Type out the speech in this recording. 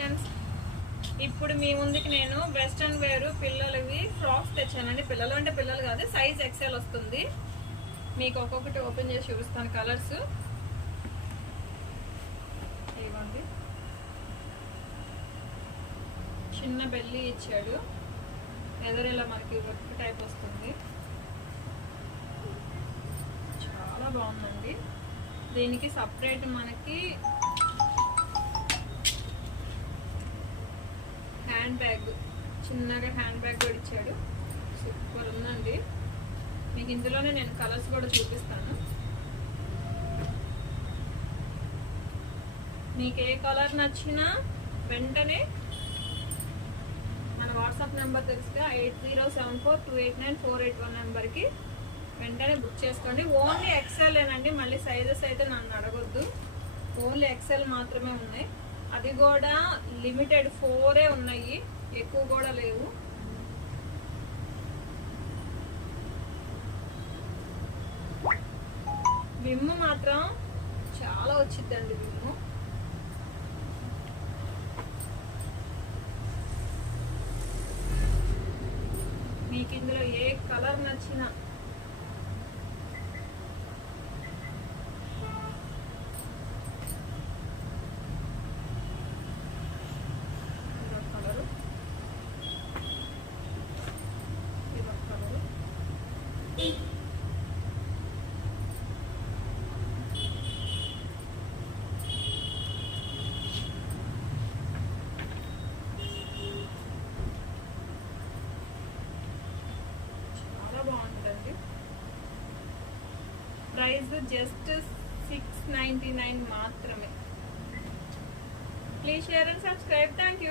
Collections. ఇప్పుడు మీ ముందుకి నేను వెస్ట్రన్ వేర్ పిల్లలవి ఫ్రాక్స్ తెచ్చానండి. పిల్లలు అంటే పిల్లలు కాదు, సైజ్ ఎక్సెల్ వస్తుంది. మీకు ఒక్కొక్కటి ఓపెన్ చేసి చూపిస్తాను కలర్స్. ఇవ్వండి, చిన్న బెల్లి ఇచ్చాడు, ఎదురేలా మనకి వర్క్ టైప్ వస్తుంది. చాలా బాగుందండి. దీనికి సపరేట్ మనకి హ్యాండ్ బ్యాగ్, చిన్నగా హ్యాండ్ బ్యాగ్ కూడా ఇచ్చాడు. సూపర్ ఉందండి. మీకు ఇందులోనే నేను కలర్స్ కూడా చూపిస్తాను. మీకు ఏ కలర్ నచ్చినా వెంటనే మన వాట్సాప్ నెంబర్ తెలుసుగా 8074289481 నెంబర్కి వెంటనే బుక్ చేసుకోండి. ఓన్లీ ఎక్సెల్ఏనండి, మళ్ళీ సైజెస్ అయితే నన్ను అడగొద్దు. ఓన్లీ ఎక్సెల్ మాత్రమే ఉన్నాయి. అది కూడా లిమిటెడ్ 4 ఉన్నాయి, ఎక్కువ కూడా లేవు. విమ్ మాత్రం చాలా వచ్చిద్దండి. విమ్ మీకు ఇందులో ఏ కలర్ నచ్చినా బాగుంటుందండి. ప్రైస్ జస్ట్ 699 మాత్రమే. Please share and subscribe. Thank you.